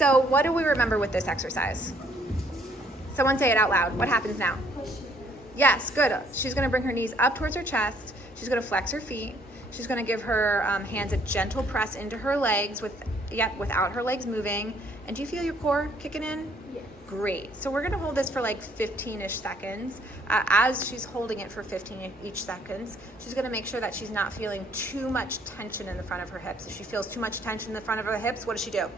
So what do we remember with this exercise? Someone say it out loud. What happens now? Yes, good. She's gonna bring her knees up towards her chest. She's gonna flex her feet. She's gonna give her hands a gentle press into her legs without her legs moving. And do you feel your core kicking in? Yes. Great. So we're gonna hold this for like 15-ish seconds. As she's holding it for 15 each seconds, she's gonna make sure that she's not feeling too much tension in the front of her hips. If she feels too much tension in the front of her hips, what does she do?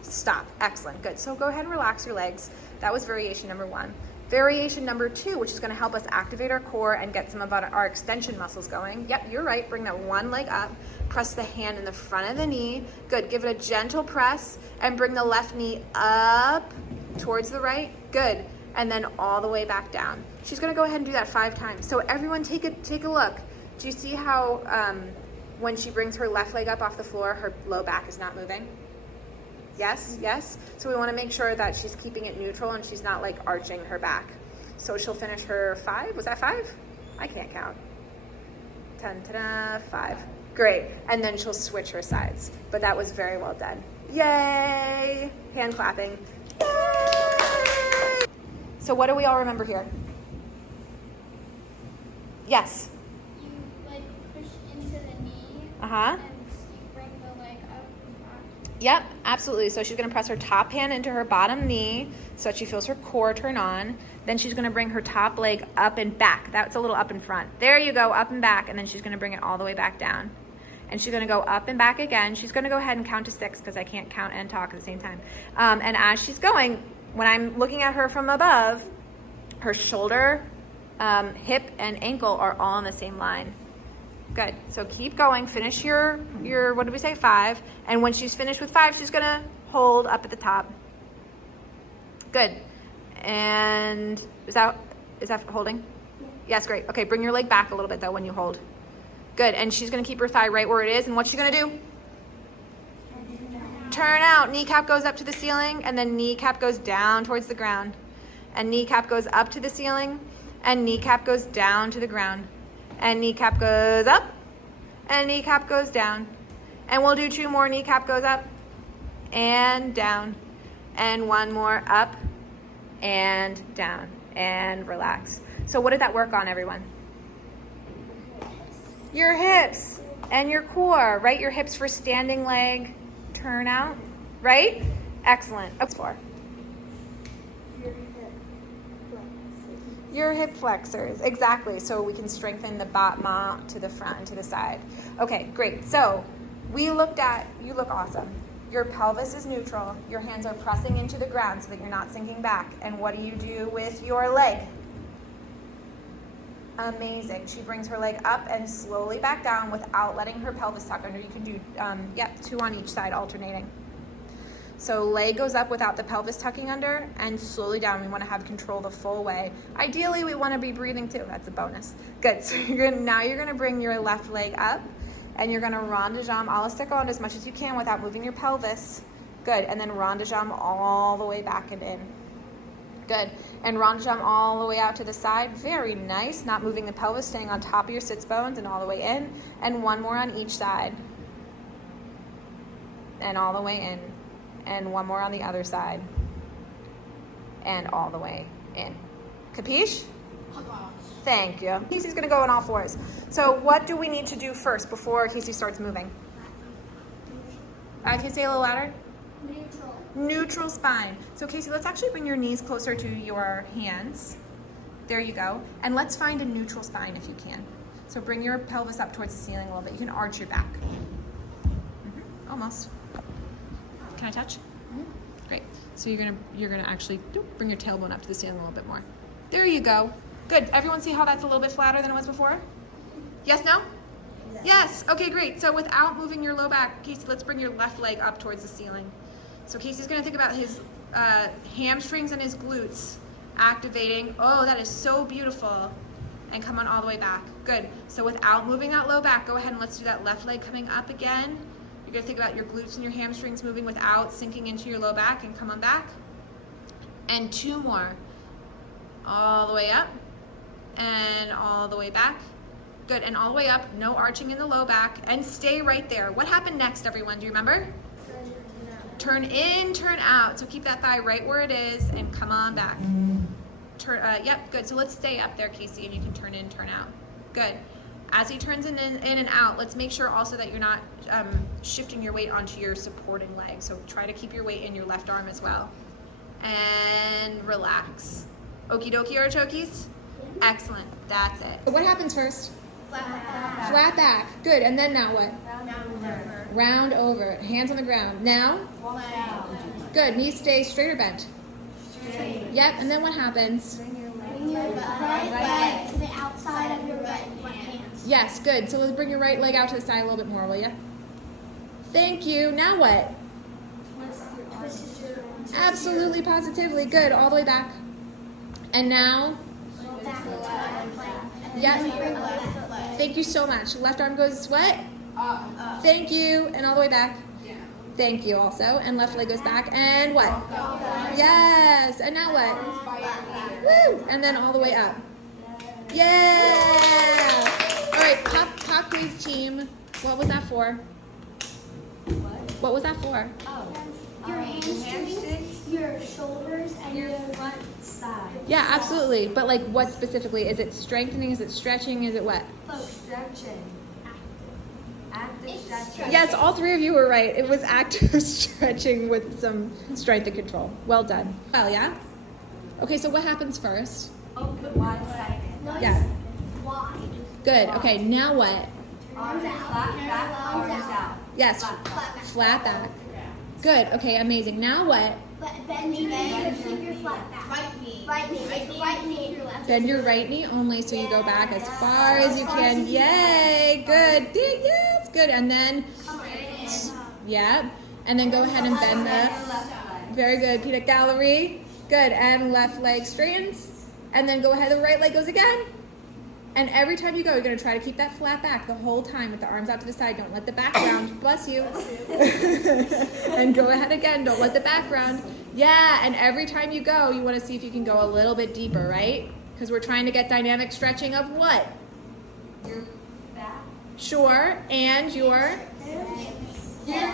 Stop. Excellent. Good. So go ahead and relax your legs. That was variation number 1. Variation number 2, which is going to help us activate our core and get some of our extension muscles going. Yep, you're right. Bring that one leg up. Press the hand in the front of the knee. Good. Give it a gentle press and bring the left knee up towards the right. Good. And then all the way back down. She's going to go ahead and do that 5 times. So everyone take a look. Do you see how when she brings her left leg up off the floor, her low back is not moving? Yes, yes. So we want to make sure that she's keeping it neutral and she's not like arching her back. So she'll finish her 5. Was that 5? I can't count. 10, 5. Great. And then she'll switch her sides. But that was very well done. Yay! Hand clapping. Yay! So what do we all remember here? Yes. You like push into the knee. Uh-huh. And you bring the leg up and back. Yep, absolutely. So she's going to press her top hand into her bottom knee so that she feels her core turn on. Then she's going to bring her top leg up and back. That's a little up in front. There you go, up and back. And then she's going to bring it all the way back down. And she's going to go up and back again. She's going to go ahead and count to 6 because I can't count and talk at the same time. And as she's going, when I'm looking at her from above, her shoulder, hip, and ankle are all on the same line. Good. So keep going. Finish your what did we say? 5. And when she's finished with 5, she's gonna hold up at the top. Good. And is that holding? Yes, great. Okay, bring your leg back a little bit though when you hold. Good. And she's gonna keep her thigh right where it is. And what's she gonna do? Turn out. Kneecap goes up to the ceiling, and then kneecap goes down towards the ground. And kneecap goes up to the ceiling, and kneecap goes down to the ground. And kneecap goes up, and kneecap goes down. And we'll do 2 more. Kneecap goes up and down. And 1 more, up and down. And relax. So what did that work on, everyone? Your hips and your core, right? Your hips for standing leg turn out, right? Excellent. Up 4. Your hip flexors, exactly. So we can strengthen the bottom to the front and to the side. Okay, great. So we looked at, you look awesome. Your pelvis is neutral. Your hands are pressing into the ground so that you're not sinking back. And what do you do with your leg? Amazing. She brings her leg up and slowly back down without letting her pelvis tuck under. You can do, 2 on each side alternating. So leg goes up without the pelvis tucking under and slowly down. We want to have control the full way. Ideally, we want to be breathing too. That's a bonus. Good. So now you're going to bring your left leg up and you're going to rond de jambe a la stick on as much as you can without moving your pelvis. Good. And then rond de jambe all the way back and in. Good. And rond de jambe all the way out to the side. Very nice. Not moving the pelvis, staying on top of your sits bones and all the way in. And 1 more on each side. And all the way in. And 1 more on the other side. And all the way in. Capiche? Thank you. Casey's going to go on all 4s. So what do we need to do first before Casey starts moving? Can you say a little louder? Neutral. Neutral spine. So Casey, let's actually bring your knees closer to your hands. There you go. And let's find a neutral spine if you can. So bring your pelvis up towards the ceiling a little bit. You can arch your back. Almost. Can I touch? Great. So you're gonna actually bring your tailbone up to the ceiling a little bit more. There you go. Good. Everyone see how that's a little bit flatter than it was before? Yes, no? Yes. Okay, great. So without moving your low back, Casey, let's bring your left leg up towards the ceiling. So Casey's gonna think about his hamstrings and his glutes activating. Oh, that is so beautiful. And come on all the way back. Good. So without moving that low back, go ahead and let's do that left leg coming up again. You're gonna think about your glutes and your hamstrings moving without sinking into your low back, and come on back. And 2 more. All the way up and all the way back. Good, and all the way up, no arching in the low back, and stay right there. What happened next, everyone? Do you remember? Turn in, turn out. So keep that thigh right where it is and come on back. Turn, yep, good. So let's stay up there, Casey, and you can turn in, turn out. Good. As he turns in and out, let's make sure also that you're not shifting your weight onto your supporting leg. So try to keep your weight in your left arm as well. And relax. Okie dokie, artichokes? Excellent. That's it. What happens first? Flat back. Good. And then now what? Round over. Hands on the ground. Now? Good. Knees stay straight or bent? Straight. Yep. And then what happens? Bring your right leg to the outside of your right hand. Yes. Good. So let's bring your right leg out to the side a little bit more, will you? Thank you. Now what? Absolutely, positively. Good. All the way back. And now? Yep. Thank you so much. Left arm goes what? Thank you. And all the way back. Thank you also. And left leg goes back. And what? Yes. And now what? Woo. And then all the way up. Yeah. All right. Pop quiz team. What was that for? What was that for? Your hamstrings, your shoulders, and your front side. Yeah, absolutely. But like what specifically? Is it strengthening? Is it stretching? Is it what? Stretching. Active stretching. Yes, all three of you were right. It was active stretching with some strength and control. Well done. Well, yeah? Okay, so what happens first? Open wide second. Yeah. Wide. Good. Okay, now what? Arms out. Flat back, arms out. Yes, flat back. Good. Okay, amazing. Now what? Bend your knee. Keep your flat back. Right knee. Right knee. Your left. Bend your right knee only so you go back as far as you can. Yay! Good. Yes, good. And then, yeah. And then go ahead and bend the. Very good. Peanut gallery. Good. And left leg straightens. And then go ahead. The right leg goes again. And every time you go, you're going to try to keep that flat back the whole time with the arms out to the side. Don't let the back round. Bless you. And go ahead again. Don't let the back round. Yeah, and every time you go, you want to see if you can go a little bit deeper, right? Because we're trying to get dynamic stretching of what? Your back. Sure. And your Inner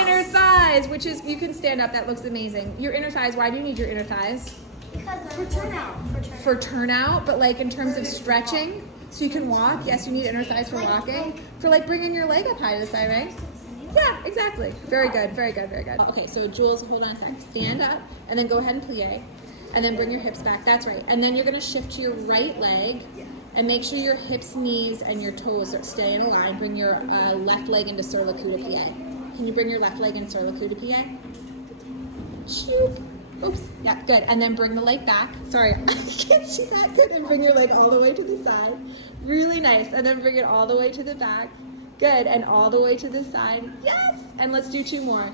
inner thighs, which is, you can stand up. That looks amazing. Your inner thighs. Why do you need your inner thighs? Because for turnout. For turnout, but like in terms of stretching, so you can walk. Yes, you need inner thighs for walking. For like bringing your leg up high to the side, right? Yeah, exactly. Very good, very good, very good. Okay, so Jules, hold on a sec. Stand up, and then go ahead and plie, and then bring your hips back. That's right. And then you're gonna shift to your right leg, and make sure your hips, knees, and your toes stay in a line. Bring your left leg into sur le cul de plie. Can you bring your left leg in sur le cul de plie? Shoot. Oops. Yeah, good. And then bring the leg back. Sorry, I can't see that. Good. And bring your leg all the way to the side. Really nice. And then bring it all the way to the back. Good. And all the way to the side. Yes. And let's do two more.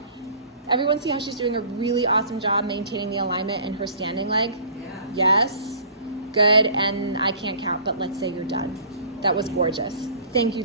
Everyone see how she's doing a really awesome job maintaining the alignment in her standing leg? Yeah. Yes. Good. And I can't count, but let's say you're done. That was gorgeous. Thank you.